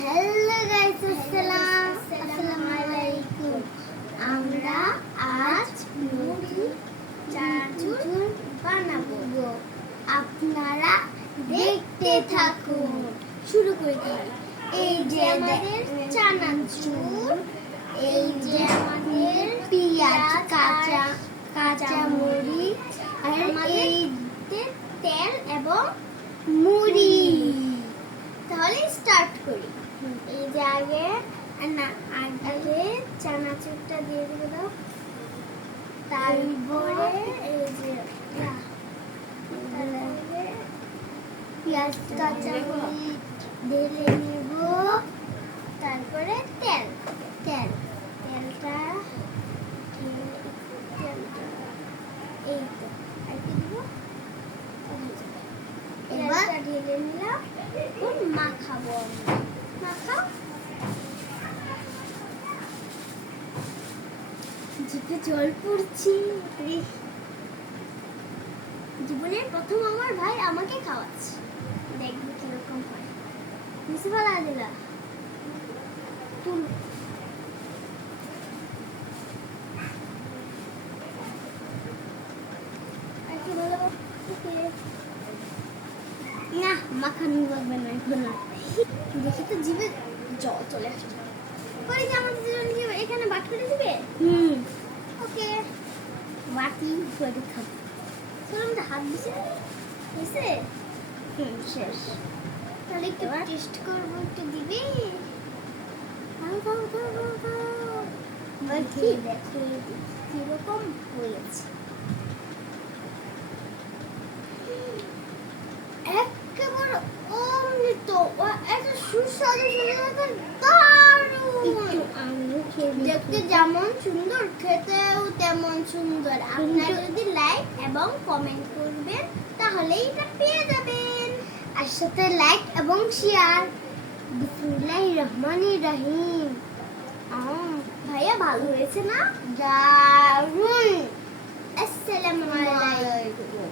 Hello guys, আসসালামু আলাইকুম। আমরা আজ মুড়ি চানাচুর বানাবো। আপনারা দেখতে থাকুন। শুরু করতে হবে। এই যে আমাদের চানাচুর, এই যে আমাদের পেঁয়াজ, কাঁচা মরিচ, আর এই তেল এবং মুড়ি। তাহলে স্টার্ট করি। এই যে আগে চানাচুরটা দিয়ে দেব, তারপরে এই যে পেঁয়াজ কাঁচা মরিচ ঢেলে নেব, তারপরে তেলটা এই তো আর কি দেব, এবার ঢেলে নিলাম। মাখাবো, মাখাও। জিভে জল পড়ছে। জীবনের প্রথম আমার ভাই আমাকে খাওয়াচ্ছে, দেখবো কিরকম হয়। মিশে ফেলা দিলা না, মাখানো লাগবে না এখন। দেখি তো জিভে জল চলে আসছে। পরে যে আমাদের জন্য এখানে বাট করে দিবে। ওকে, বাটি করে খাবো। চলো আমাদের হাত দিছে হয়েছে। শেষ। তাহলে একটু টেস্ট করবো, একটু দিবি। কিরকম হয়েছে। একেবারে অমৃত, এত সুস্বাদু, দেখতে যেমন সুন্দর, খেতেও তেমন সুন্দর। আপনারা যদি লাইক এবং কমেন্ট করবেন তাহলে এটা পেয়ে যাবেন, আর সাথে লাইক এবং শেয়ার। বিসমিল্লাহির রহমানির রহিম। ভাইয়া ভালো হয়েছে না? দারুণ। আসসালামু আলাইকুম।